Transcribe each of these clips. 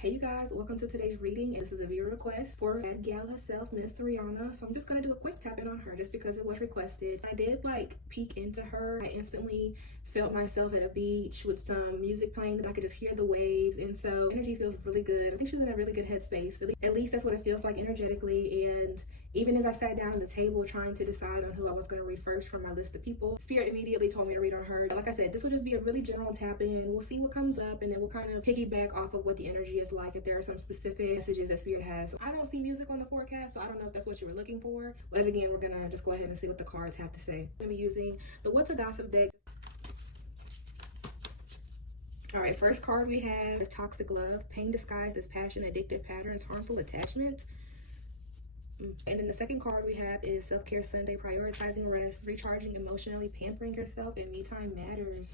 Hey you guys, welcome to today's reading. This is a viewer request for that gal herself, Miss Rihanna. So I'm just gonna do a quick tap in on her just because it was requested. I did peek into her. I instantly felt myself at a beach with some music playing that I could just hear the waves, and so energy feels really good. I think she's in a really good headspace. At least that's what it feels like energetically. And even as I sat down at the table trying to decide on who I was going to read first from my list of people, Spirit immediately told me to read on her. Like I said, this will just be a really general tap in. We'll see what comes up, and then we'll kind of piggyback off of what the energy is like if there are some specific messages that Spirit has. I don't see music on the forecast, so I don't know if that's what you were looking for. But again, we're going to just go ahead and see what the cards have to say. I'm going to be using the What's a Gossip deck. All right, first card we have is Toxic Love, Pain Disguised as Passion, Addictive Patterns, Harmful Attachments. And then the second card we have is Self-Care Sunday, Prioritizing Rest, Recharging Emotionally, Pampering Yourself, and Me Time Matters.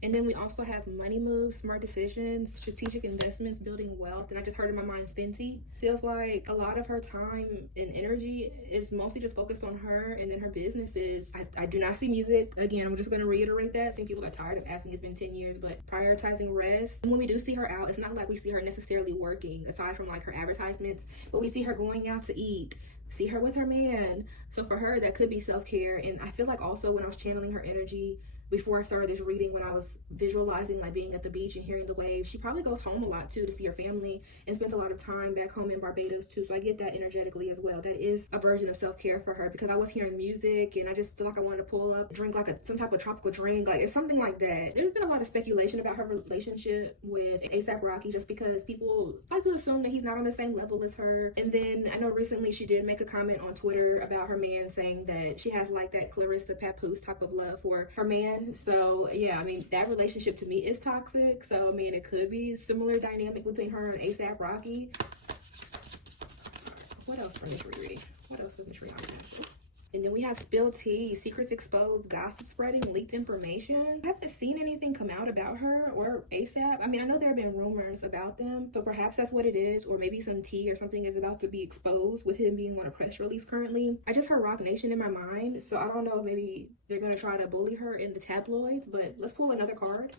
And then we also have Money Moves, Smart Decisions, Strategic Investments, Building Wealth. And I just heard in my mind Fenty. Feels like a lot of her time and energy is mostly just focused on her and then her businesses. I do not see music. Again, I'm just going to reiterate that. Some people are tired of asking. It's been 10 years, but prioritizing rest. And when we do see her out, it's not like we see her necessarily working aside from like her advertisements, but we see her going out to eat, see her with her man. So for her, that could be self-care. And I feel like also when I was channeling her energy before I started this reading, when I was visualizing like being at the beach and hearing the waves, she probably goes home a lot too to see her family and spends a lot of time back home in Barbados too. So I get that energetically as well. That is a version of self-care for her, because I was hearing music and I just feel like I wanted to pull up, drink like some type of tropical drink. Like it's something like that. There's been a lot of speculation about her relationship with A$AP Rocky just because people like to assume that he's not on the same level as her. And then I know recently she did make a comment on Twitter about her man, saying that she has like that Clarissa Papoose type of love for her man. So yeah, I mean, that relationship to me is toxic. So I mean, it could be a similar dynamic between her and A$AP Rocky. What else from this rereading? What else does Miss Rihanna have? And then we have Spill Tea, Secrets Exposed, Gossip Spreading, Leaked Information. I haven't seen anything come out about her or A$AP. I mean, I know there have been rumors about them, so perhaps that's what it is, or maybe some tea or something is about to be exposed with him being on a press release currently. I just heard Rock Nation in my mind, so I don't know if maybe they're going to try to bully her in the tabloids, but let's pull another card.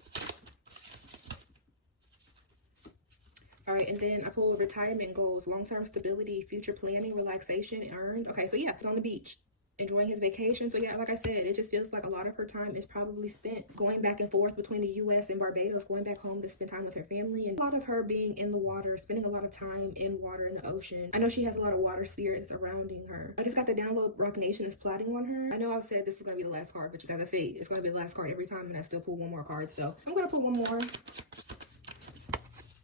All right, and then I pulled Retirement Goals, Long-Term Stability, Future Planning, Relaxation, Earned. Okay, so yeah, it's on the beach, enjoying his vacation. So yeah, like I said, it just feels like a lot of her time is probably spent going back and forth between the US and Barbados, going back home to spend time with her family, and a lot of her being in the water, spending a lot of time in water, in the ocean. I know she has a lot of water spirits surrounding her. I just got the download. Rock Nation is plotting on her. I know I said this was gonna be the last card, but you guys, I say it's gonna be the last card every time, and I still pull one more card, so I'm gonna pull one more.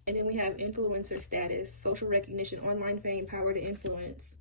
And then we have Influencer Status, Social Recognition, Online Fame, Power to Influence.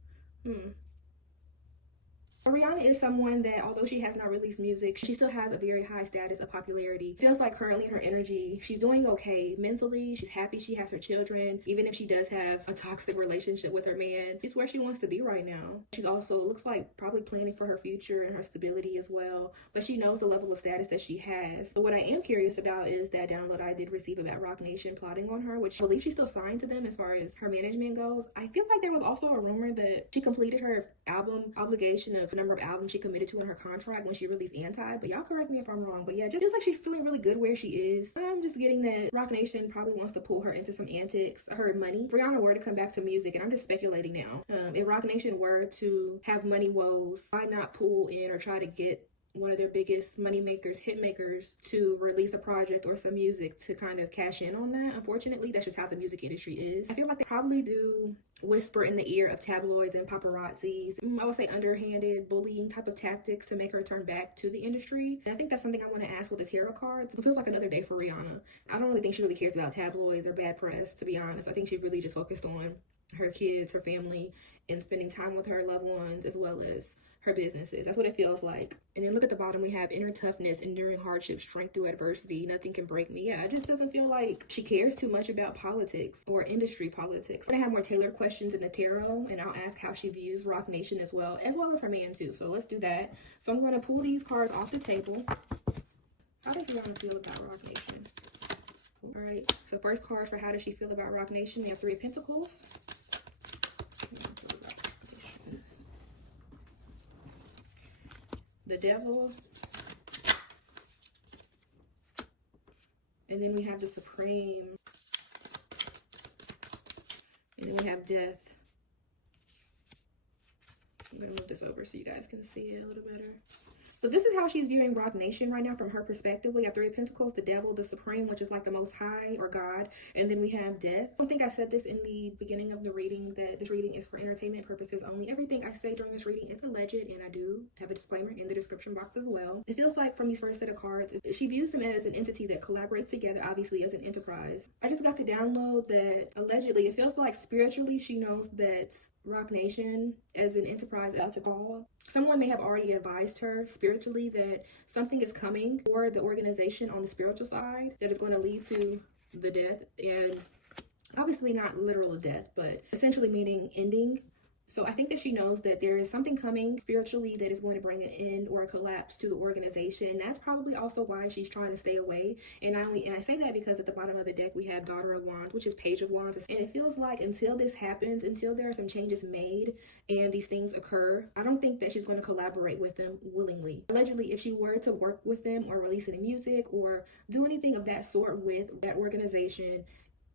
Rihanna is someone that, although she has not released music, she still has a very high status of popularity. Feels like currently in her energy, she's doing okay mentally. She's happy she has her children. Even if she does have a toxic relationship with her man, she's where she wants to be right now. She's also, looks like, probably planning for her future and her stability as well. But she knows the level of status that she has. But what I am curious about is that download I did receive about Rock Nation plotting on her, which I believe she's still signed to them as far as her management goes. I feel like there was also a rumor that she completed her album obligation of number of albums she committed to in her contract when she released Anti, but y'all correct me if I'm wrong. But yeah, it just feels like she's feeling really good where she is. I'm just getting that Rock Nation probably wants to pull her into some antics. I heard money. If Rihanna were to come back to music, and I'm just speculating now, if Rock Nation were to have money woes, why not pull in or try to get one of their biggest money makers, hit makers, to release a project or some music to kind of cash in on that? Unfortunately, that's just how the music industry is. I feel like they probably do whisper in the ear of tabloids and paparazzis. I would say underhanded bullying type of tactics to make her turn back to the industry. And I think that's something I want to ask with the tarot cards. It feels like another day for Rihanna. I don't really think she really cares about tabloids or bad press, to be honest. I think she really just focused on her kids, her family, and spending time with her loved ones, as well as her businesses. That's what it feels like. And then look at the bottom, we have inner toughness, enduring hardship, strength through adversity, nothing can break me. Yeah, it just doesn't feel like she cares too much about politics or industry politics. I'm gonna have more tailored questions in the tarot, and I'll ask how she views Rock Nation as well as her man too. So let's do that. So I'm gonna pull these cards off the table. How does Rihanna feel about Rock Nation? All right, so first card for how does she feel about Rock Nation, we have 3 of Pentacles. The Devil, and then we have the Supreme, And then we have death. I'm gonna move this over so you guys can see it a little better. So this is how she's viewing Rock Nation right now from her perspective. We have Three of Pentacles, the Devil, the Supreme, which is like the Most High or God. And then we have Death. I don't think I said this in the beginning of the reading, that this reading is for entertainment purposes only. Everything I say during this reading is alleged, and I do have a disclaimer in the description box as well. It feels like from these first set of cards, she views them as an entity that collaborates together, obviously as an enterprise. I just got the download that allegedly, it feels like spiritually she knows that Rock Nation as an enterprise about to fall. Someone may have already advised her spiritually that something is coming for the organization on the spiritual side that is going to lead to the death, and obviously not literal death, but essentially meaning ending. So I think that she knows that there is something coming spiritually that is going to bring an end or a collapse to the organization. And that's probably also why she's trying to stay away. And I say that because at the bottom of the deck, we have Daughter of Wands, which is Page of Wands. And it feels like until this happens, until there are some changes made and these things occur, I don't think that she's going to collaborate with them willingly. Allegedly, if she were to work with them or release any music or do anything of that sort with that organization,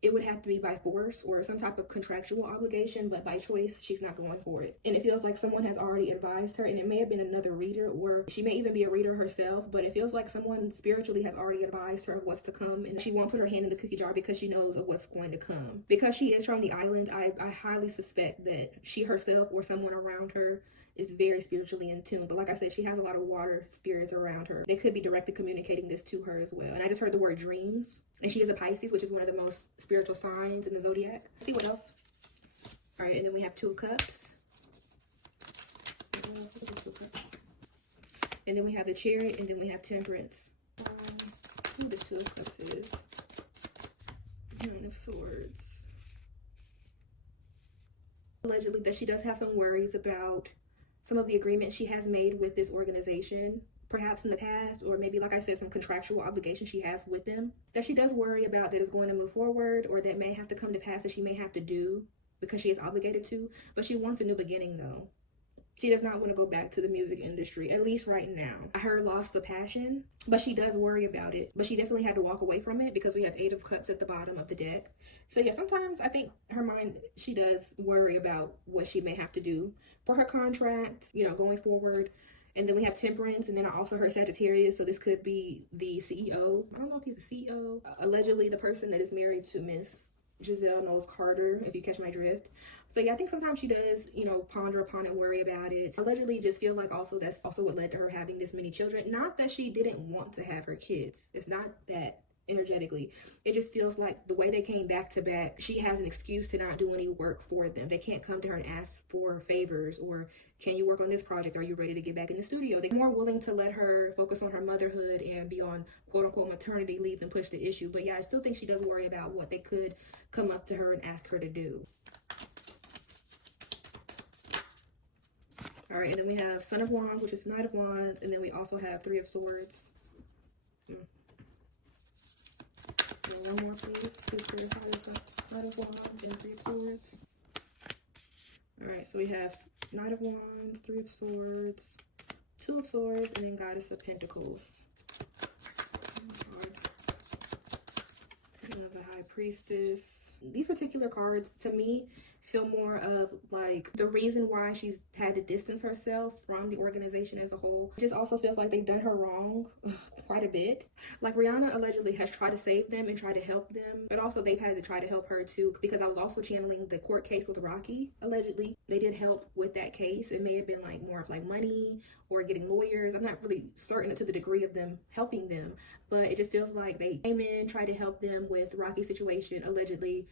it would have to be by force or some type of contractual obligation, but by choice, she's not going for it. And it feels like someone has already advised her, and it may have been another reader, or she may even be a reader herself, but it feels like someone spiritually has already advised her of what's to come, and she won't put her hand in the cookie jar because she knows of what's going to come. Because she is from the island, I highly suspect that she herself or someone around her is very spiritually in tune. But like I said, she has a lot of water spirits around her. They could be directly communicating this to her as well. And I just heard the word dreams. And she is a Pisces, which is one of the most spiritual signs in the zodiac. Let's see what else. All right, and then we have Two of Cups. And then we have the Chariot, and then we have Temperance. Who the Two of Cups is? Nine of Swords. Allegedly, that she does have some worries about some of the agreements she has made with this organization, perhaps in the past, or maybe, like I said, some contractual obligations she has with them, that she does worry about that is going to move forward, or that may have to come to pass, that she may have to do because she is obligated to. But she wants a new beginning, though. She does not want to go back to the music industry, at least right now. I heard lost the passion, but she does worry about it. But she definitely had to walk away from it because we have Eight of Cups at the bottom of the deck. So yeah, sometimes I think her mind, she does worry about what she may have to do for her contract, you know, going forward. And then we have Temperance, and then I also heard Sagittarius, so this could be the CEO. I don't know if he's a CEO. Allegedly, the person that is married to Miss Giselle Knowles Carter, if you catch my drift. So yeah, I think sometimes she does, you know, ponder upon and worry about it. Allegedly, just feel like also that's also what led to her having this many children. Not that she didn't want to have her kids. It's not that energetically. It just feels like the way they came back to back, she has an excuse to not do any work for them. They can't come to her and ask for favors, or can you work on this project? Are you ready to get back in the studio? They're more willing to let her focus on her motherhood and be on quote unquote maternity leave than push the issue. But yeah, I still think she does worry about what they could come up to her and ask her to do. All right, and then we have Son of Wands, which is Knight of Wands, and then we also have Three of Swords. And one more, please. Please clarify this. Knight of Wands and Three of Swords. All right, so we have Knight of Wands, Three of Swords, Two of Swords, and then Goddess of Pentacles. And the High Priestess. These particular cards, to me, feel more of like the reason why she's had to distance herself from the organization as a whole. It just also feels like they've done her wrong quite a bit. Like Rihanna allegedly has tried to save them and try to help them, but also they've had to try to help her too, because I was also channeling the court case with Rocky. Allegedly they did help with that case. It may have been like more of like money or getting lawyers. I'm not really certain to the degree of them helping them, but it just feels like they came in, tried to help them with Rocky's situation allegedly.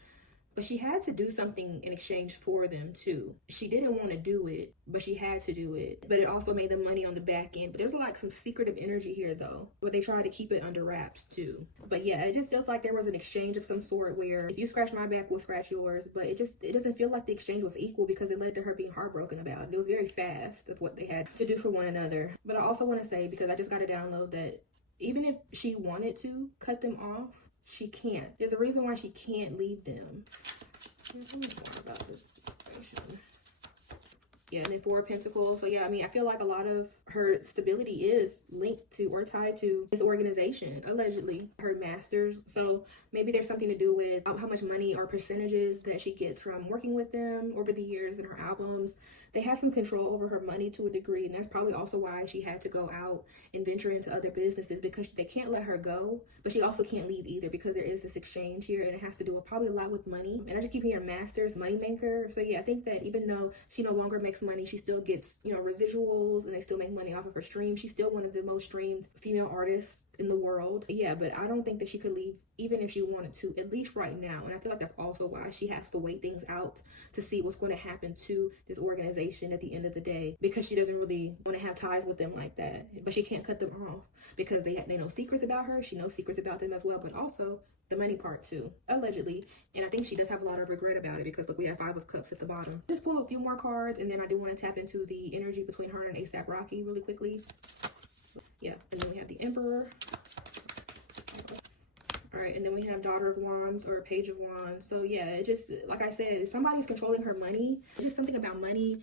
But she had to do something in exchange for them too. She didn't want to do it, but she had to do it. But it also made them money on the back end. But there's like some secretive energy here though, where they try to keep it under wraps too. But yeah, it just feels like there was an exchange of some sort where if you scratch my back, we'll scratch yours. But it doesn't feel like the exchange was equal, because it led to her being heartbroken about it. It was very fast of what they had to do for one another. But I also want to say, because I just got to download, that even if she wanted to cut them off, she can't. There's a reason why she can't leave them. There's more about this situation. Yeah, and then Four of Pentacles. So yeah, I mean, I feel like a lot of her stability is linked to or tied to this organization, allegedly, her masters. So maybe there's something to do with how much money or percentages that she gets from working with them over the years in her albums. They have some control over her money to a degree, and that's probably also why she had to go out and venture into other businesses, because they can't let her go, but she also can't leave either, because there is this exchange here, and it has to do with probably a lot with money. And I just keep hearing masters, moneymaker. So yeah, I think that even though she no longer makes money, she still gets, you know, residuals, and they still make money off of her streams. She's still one of the most streamed female artists in the world. Yeah, but I don't think that she could leave even if she wanted to, at least right now. And I feel like that's also why she has to wait things out to see what's going to happen to this organization at the end of the day, because she doesn't really want to have ties with them like that. But she can't cut them off because they know secrets about her. She knows secrets about them as well, but also the money part too, allegedly. And I think she does have a lot of regret about it, because look, we have 5 of Cups at the bottom. Just pull a few more cards, and then I do want to tap into the energy between her and A$AP Rocky really quickly. Yeah, and then we have the Emperor. All right, and then we have Daughter of Wands or Page of Wands. So yeah, it just, like I said, somebody's controlling her money. It's just something about money.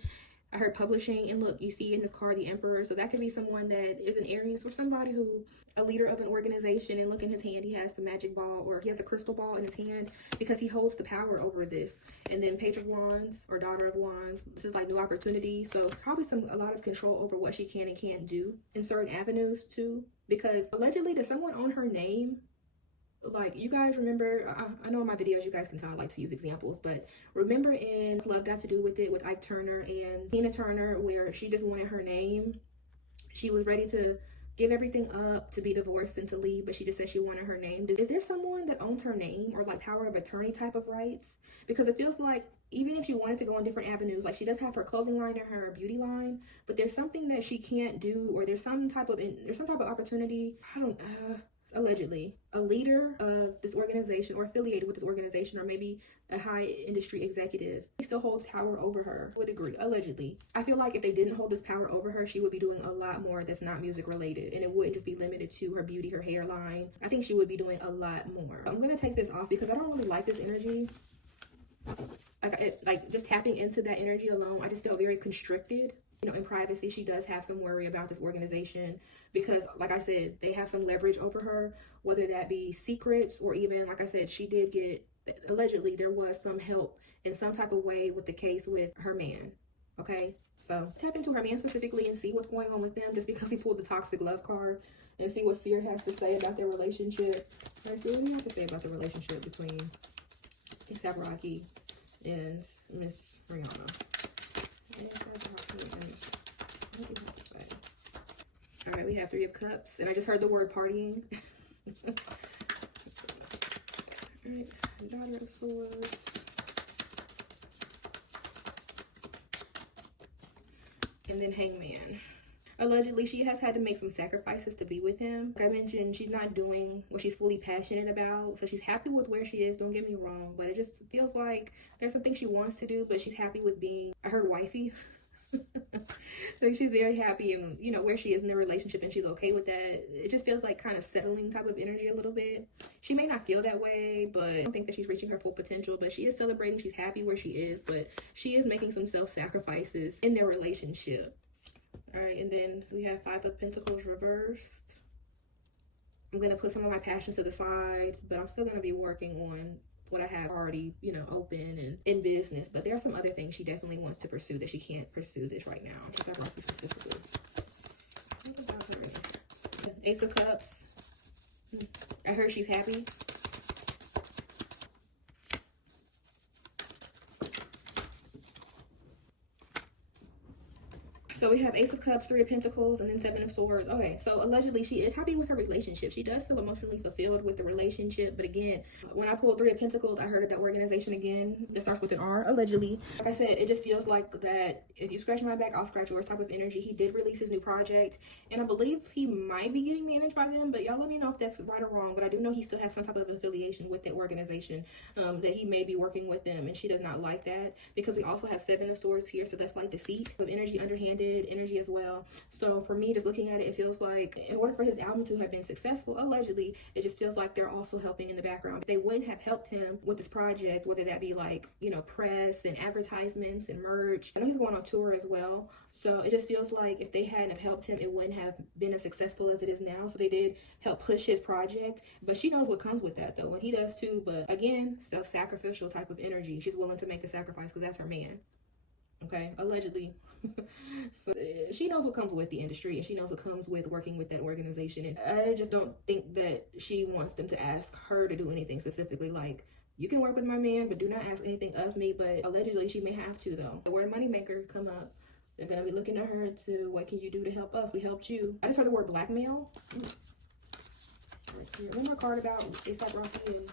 I heard publishing, and look, you see in this card the Emperor. So that could be someone that is an Aries, or somebody who, a leader of an organization, and look in his hand, he has the magic ball, or he has a crystal ball in his hand, because he holds the power over this. And then Page of Wands or Daughter of Wands, this is like new opportunity. So probably a lot of control over what she can and can't do in certain avenues too, because allegedly, does someone own her name? Like, you guys remember, I know in my videos you guys can tell I like to use examples, but remember in Love Got to Do With It with Ike Turner and Tina Turner, where she just wanted her name. She was ready to give everything up to be divorced and to leave, but she just said she wanted her name. Is there someone that owns her name, or like power of attorney type of rights? Because it feels like even if she wanted to go on different avenues, like she does have her clothing line and her beauty line, but there's something that she can't do, or there's some type of opportunity. Allegedly, a leader of this organization, or affiliated with this organization, or maybe a high industry executive, he still holds power over her to a degree, allegedly. I feel like if they didn't hold this power over her, she would be doing a lot more that's not music related, and it wouldn't just be limited to her beauty, her hairline. I think she would be doing a lot more. I'm gonna take this off because I don't really like this energy. Like just tapping into that energy alone, I just feel very constricted. You know, in privacy, she does have some worry about this organization, because like I said, they have some leverage over her, whether that be secrets, or even, like I said, she did get, allegedly there was some help in some type of way with the case with her man. Okay, so tap into her man specifically and see what's going on with them, just because he pulled the toxic love card, and see what Spirit has to say about their relationship. All right, so what do you have to say about the relationship between A$AP Rocky and Miss Rihanna? All right, we have 3 of Cups, and I just heard the word partying. All right, Daughter of Swords. And then Hangman. Allegedly, she has had to make some sacrifices to be with him. Like I mentioned, she's not doing what she's fully passionate about, so she's happy with where she is, don't get me wrong, but it just feels like there's something she wants to do, but she's happy with being, I heard, wifey. Like she's very happy and, you know, where she is in the relationship, and she's okay with that. It just feels like kind of settling type of energy a little bit. She may not feel that way, but I don't think that she's reaching her full potential, but she is celebrating. She's happy where she is, but she is making some self-sacrifices in their relationship. All right, and then we have 5 of Pentacles reversed. I'm going to put some of my passions to the side, but I'm still going to be working on what I have already, you know, open and in business. But there are some other things she definitely wants to pursue that she can't pursue this right now. Because I wrote this specifically. What about her? Ace of Cups. I heard she's happy. So we have Ace of Cups, 3 of Pentacles, and then 7 of Swords. Okay, so allegedly she is happy with her relationship. She does feel emotionally fulfilled with the relationship. But again, when I pulled 3 of Pentacles, I heard of that organization again. That starts with an R, allegedly. Like I said, it just feels like that if you scratch my back, I'll scratch yours type of energy. He did release his new project, and I believe he might be getting managed by them. But y'all let me know if that's right or wrong. But I do know he still has some type of affiliation with that organization, that he may be working with them. And she does not like that, because we also have 7 of Swords here. So that's like deceit of energy, underhanded. open-minded energy as well. So for me, just looking at it, it feels like in order for his album to have been successful, allegedly, it just feels like they're also helping in the background. If they wouldn't have helped him with this project, whether that be like, you know, press and advertisements and merch. I know he's going on tour as well. So it just feels like if they hadn't have helped him, it wouldn't have been as successful as it is now. So they did help push his project, but she knows what comes with that though, and he does too. But again, self-sacrificial type of energy. She's willing to make the sacrifice because that's her man. Okay, allegedly. So she knows what comes with the industry, and she knows what comes with working with that organization. And I just don't think that she wants them to ask her to do anything specifically, like, you can work with my man, but do not ask anything of me. But allegedly she may have to though. The word moneymaker come up. They're gonna be looking at her to, what can you do to help us? We helped you. I just heard the word blackmail. Right here. One more card about A$AP Rocky and...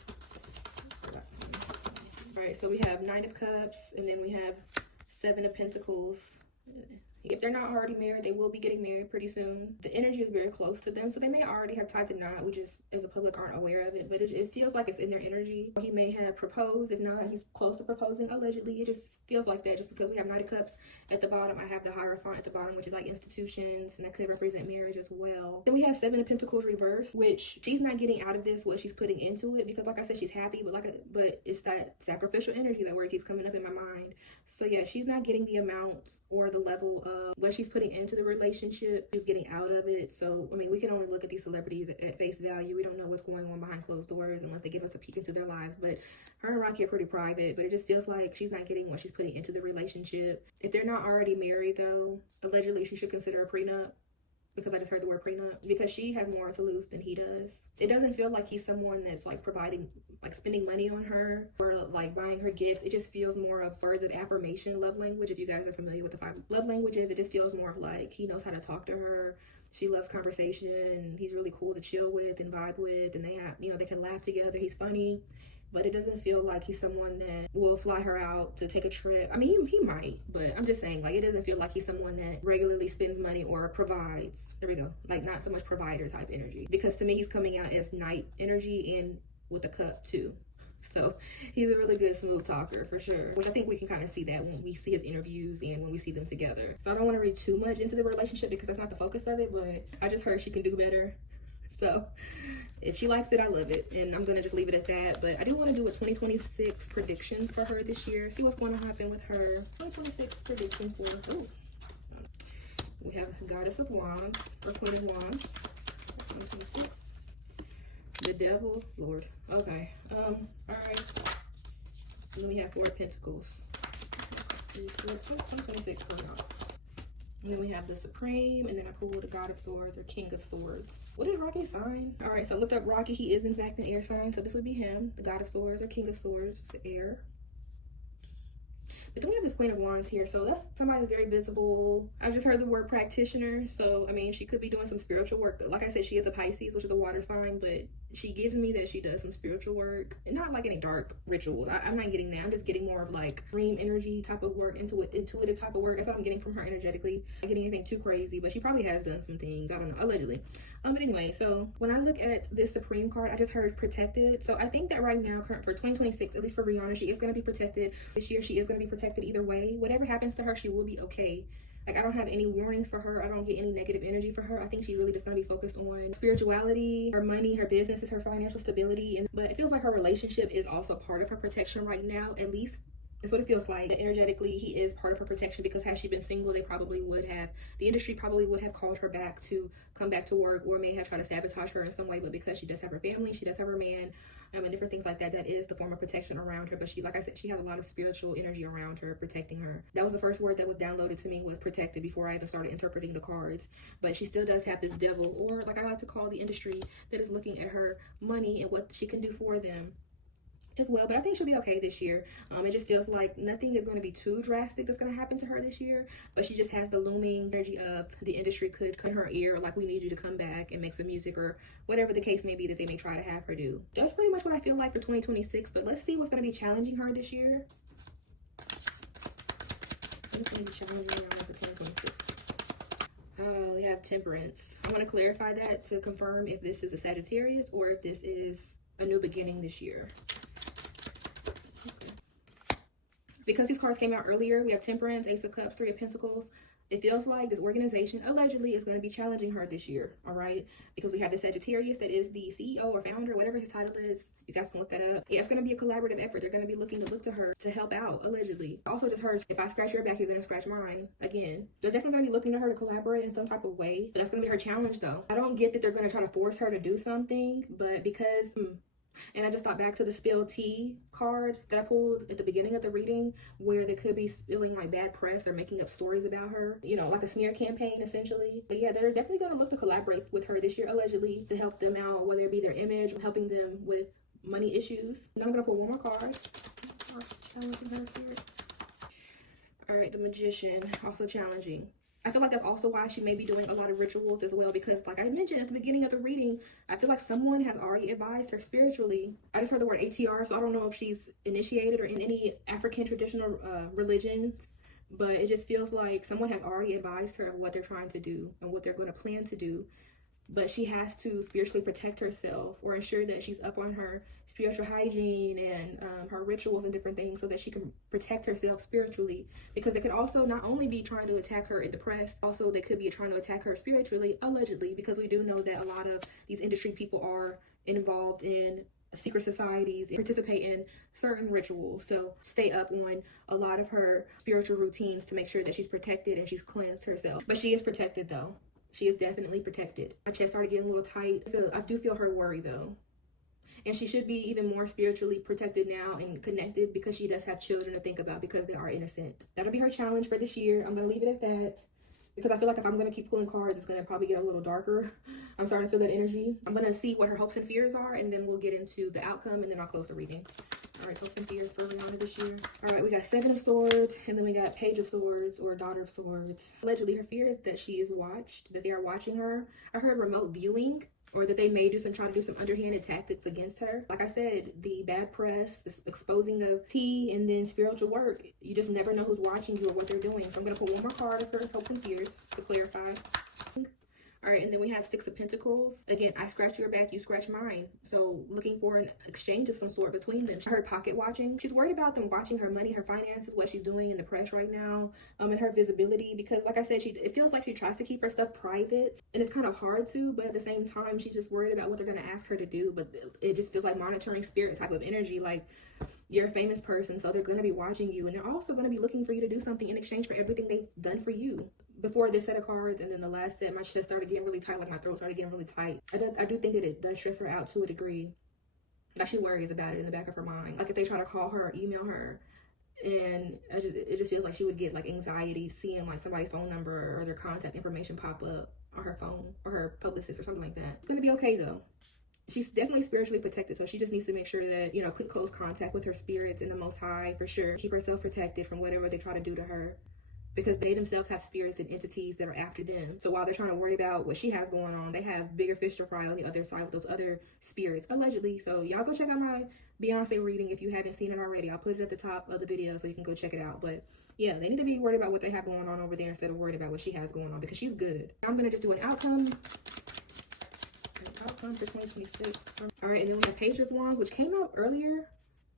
Alright, so we have Nine of Cups, and then we have Seven of Pentacles. If they're not already married, they will be getting married pretty soon. The energy is very close to them, so they may already have tied the knot. We just, as a public, aren't aware of it, but it feels like it's in their energy. He may have proposed. If not, he's close to proposing, allegedly. It just feels like that, just because we have Knight of Cups at the bottom. I have the Hierophant at the bottom, which is like institutions, and that could represent marriage as well. Then we have Seven of Pentacles reversed, which she's not getting out of this what she's putting into it, because like I said, she's happy, but it's that sacrificial energy. That word keeps coming up in my mind. So yeah, she's not getting the amount or the level of what she's putting into the relationship. She's getting out of it. So I mean, we can only look at these celebrities at face value. We don't know what's going on behind closed doors unless they give us a peek into their lives. But her and Rocky are pretty private, but it just feels like she's not getting what she's putting into the relationship. If they're not already married though, allegedly she should consider a prenup, because I just heard the word prenup, because she has more to lose than he does. It doesn't feel like he's someone that's like providing, like spending money on her or like buying her gifts. It just feels more of words of affirmation, love language. If you guys are familiar with the 5 love languages, it just feels more of like he knows how to talk to her. She loves conversation. He's really cool to chill with and vibe with, and they have, you know, they can laugh together. He's funny. But it doesn't feel like he's someone that will fly her out to take a trip. I mean, he might, but I'm just saying, like, it doesn't feel like he's someone that regularly spends money or provides. There we go. Like, not so much provider type energy. Because to me, he's coming out as Knight energy and with a cup too. So he's a really good smooth talker for sure, which I think we can kind of see that when we see his interviews and when we see them together. So I don't want to read too much into the relationship because that's not the focus of it, but I just heard she can do better. So if she likes it, I love it, and I'm gonna just leave it at that. But I do want to do a 2026 predictions for her this year, see what's going to happen with her. 2026 prediction for, oh, we have Goddess of Wands or Queen of Wands. 2026. The Devil, Lord. Okay. All right. And then we have Four of Pentacles. 2026 coming out. And then we have the Supreme, and then I pulled the God of Swords or King of Swords. What is Rocky's sign? All right, so I looked up Rocky. He is in fact an air sign, so this would be him. The God of Swords or King of Swords, it's air. But then we have this Queen of Wands here, so that's somebody who's very visible. I just heard the word practitioner, so I mean, she could be doing some spiritual work. Like I said, she is a Pisces, which is a water sign, but she gives me that she does some spiritual work, and not like any dark rituals. I'm not getting that. I'm just getting more of like dream energy type of work, intuitive type of work. That's what I'm getting from her energetically. I'm not getting anything too crazy, but she probably has done some things. I don't know, allegedly. But anyway, so when I look at this Supreme card, I just heard protected. So I think that right now, for 2026, at least for Rihanna, she is going to be protected. This year, she is going to be protected either way. Whatever happens to her, she will be okay. Like, I don't have any warnings for her. I don't get any negative energy for her. I think she's really just going to be focused on spirituality, her money, her businesses, her financial stability. But it feels like her relationship is also part of her protection right now, at least. That's what it feels like. Energetically, he is part of her protection, because had she been single, they probably would have, the industry probably would have called her back to come back to work, or may have tried to sabotage her in some way. But because she does have her family, she does have her man, and different things like that, that is the form of protection around her. But she, like I said, she has a lot of spiritual energy around her, protecting her. That was the first word that was downloaded to me, was protected, before I even started interpreting the cards. But she still does have this devil, or like I like to call the industry, that is looking at her money and what she can do for them as well. But I think she'll be okay this year. It just feels like nothing is going to be too drastic that's going to happen to her this year, but she just has the looming energy of the industry could cut her ear, like, we need you to come back and make some music, or whatever the case may be that they may try to have her do. That's pretty much what I feel like for 2026, but let's see what's going to be challenging her this year. What's going to be challenging her for 2026? Oh, we have Temperance. I want to clarify that to confirm if this is a Sagittarius or if this is a new beginning this year. Because these cards came out earlier, we have Temperance, Ace of Cups, Three of Pentacles. It feels like this organization allegedly is going to be challenging her this year, all right? Because we have the Sagittarius that is the CEO or founder, whatever his title is. You guys can look that up. Yeah, it's going to be a collaborative effort. They're going to be looking to look to her to help out, allegedly. Also just heard, if I scratch your back, you're going to scratch mine. Again, they're definitely going to be looking to her to collaborate in some type of way. But that's going to be her challenge, though. I don't get that they're going to try to force her to do something, but because... And I just thought back to the spill tea card that I pulled at the beginning of the reading, where they could be spilling like bad press or making up stories about her, you know, like a smear campaign essentially. But yeah, they're definitely going to look to collaborate with her this year, allegedly, to help them out, whether it be their image, helping them with money issues. And I'm going to pull one more card. Challenging her spirit. All right, the Magician, also challenging. I feel like that's also why she may be doing a lot of rituals as well, because like I mentioned at the beginning of the reading, I feel like someone has already advised her spiritually. I just heard the word ATR, so I don't know if she's initiated or in any African traditional religions, but it just feels like someone has already advised her of what they're trying to do and what they're going to plan to do. But she has to spiritually protect herself or ensure that she's up on her spiritual hygiene and her rituals and different things so that she can protect herself spiritually. Because they could also not only be trying to attack her in the press, also they could be trying to attack her spiritually, allegedly, because we do know that a lot of these industry people are involved in secret societies and participate in certain rituals. So stay up on a lot of her spiritual routines to make sure that she's protected and she's cleansed herself. But she is protected though. She is definitely protected. My chest started getting a little tight. I do feel her worry though. And she should be even more spiritually protected now and connected because she does have children to think about because they are innocent. That'll be her challenge for this year. I'm going to leave it at that because I feel like if I'm going to keep pulling cards, it's going to probably get a little darker. I'm starting to feel that energy. I'm going to see what her hopes and fears are, and then we'll get into the outcome, and then I'll close the reading. All right, hopes and fears for Rihanna this year. All right, we got 7 of Swords, and then we got Page of Swords or Daughter of Swords. Allegedly, her fear is that she is watched, that they are watching her. I heard remote viewing, or that they may try to do some underhanded tactics against her. Like I said, the bad press, this exposing of tea, and then spiritual work. You just never know who's watching you or what they're doing. So I'm going to put one more card of her hopes and fears to clarify. All right, and then we have 6 of Pentacles. Again, I scratch your back, you scratch mine. So looking for an exchange of some sort between them. I heard pocket watching. She's worried about them watching her money, her finances, what she's doing in the press right now, and her visibility. Because like I said, it feels like she tries to keep her stuff private. And it's kind of hard to, but at the same time, she's just worried about what they're going to ask her to do. But it just feels like monitoring spirit type of energy. Like, you're a famous person, so they're going to be watching you. And they're also going to be looking for you to do something in exchange for everything they've done for you. Before this set of cards and then the last set, my chest started getting really tight, like my throat started getting really tight. I do think that it does stress her out to a degree. Like she worries about it in the back of her mind. Like if they try to call her or email her, and it just feels like she would get like anxiety seeing like somebody's phone number or their contact information pop up on her phone or her publicist or something like that. It's gonna be okay though. She's definitely spiritually protected, so she just needs to make sure that, you know, keep close contact with her spirits and the Most High for sure. Keep herself protected from whatever they try to do to her, because they themselves have spirits and entities that are after them. So while they're trying to worry about what she has going on, they have bigger fish to fry on the other side with those other spirits, allegedly. So y'all go check out my Beyonce reading if you haven't seen it already. I'll put it at the top of the video so you can go check it out. But yeah, they need to be worried about what they have going on over there instead of worried about what she has going on, because she's good. I'm going to just do an outcome. Outcome for 2026. All right, and then we have Page of Wands, which came out earlier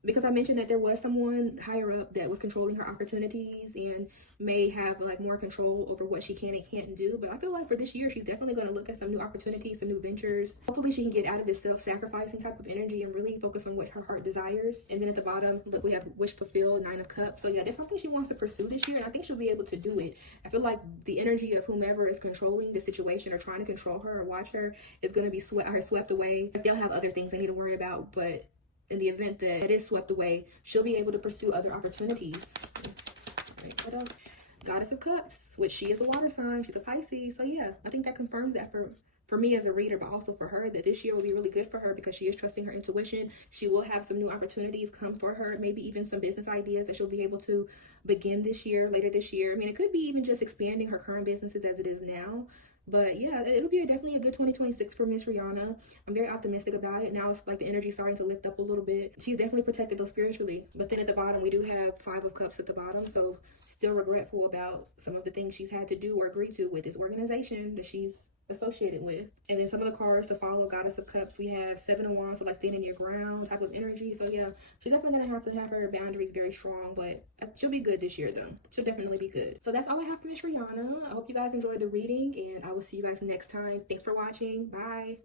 because I mentioned that there was someone higher up that was controlling her opportunities and may have like more control over what she can and can't do. But I feel like for this year, she's definitely going to look at some new opportunities, some new ventures. Hopefully she can get out of this self-sacrificing type of energy and really focus on what her heart desires. And then at the bottom, look, we have Wish Fulfilled, 9 of Cups. So yeah, there's something she wants to pursue this year, and I think she'll be able to do it. I feel like the energy of whomever is controlling the situation or trying to control her or watch her is going to be swept away. They'll have other things they need to worry about, but in the event that it is swept away, she'll be able to pursue other opportunities. All right, what else? Goddess of Cups, which she is a water sign. She's a Pisces. So yeah, I think that confirms that for me as a reader, but also for her, that this year will be really good for her because she is trusting her intuition. She will have some new opportunities come for her, maybe even some business ideas that she'll be able to begin this year, later this year. I mean, it could be even just expanding her current businesses as it is now. But yeah, it'll be definitely a good 2026 for Miss Rihanna. I'm very optimistic about it. Now it's like the energy starting to lift up a little bit. She's definitely protected though spiritually. But then at the bottom, we do have 5 of Cups at the bottom. So still regretful about some of the things she's had to do or agree to with this organization that she's associated with. And then some of the cards to follow: Goddess of Cups, we have Seven of Wands, so like standing your ground type of energy. So yeah, she's definitely gonna have to have her boundaries very strong, but she'll be good this year though. She'll definitely be good. So that's all I have for Miss Rihanna. I hope you guys enjoyed the reading, and I will see you guys next time. Thanks for watching. Bye.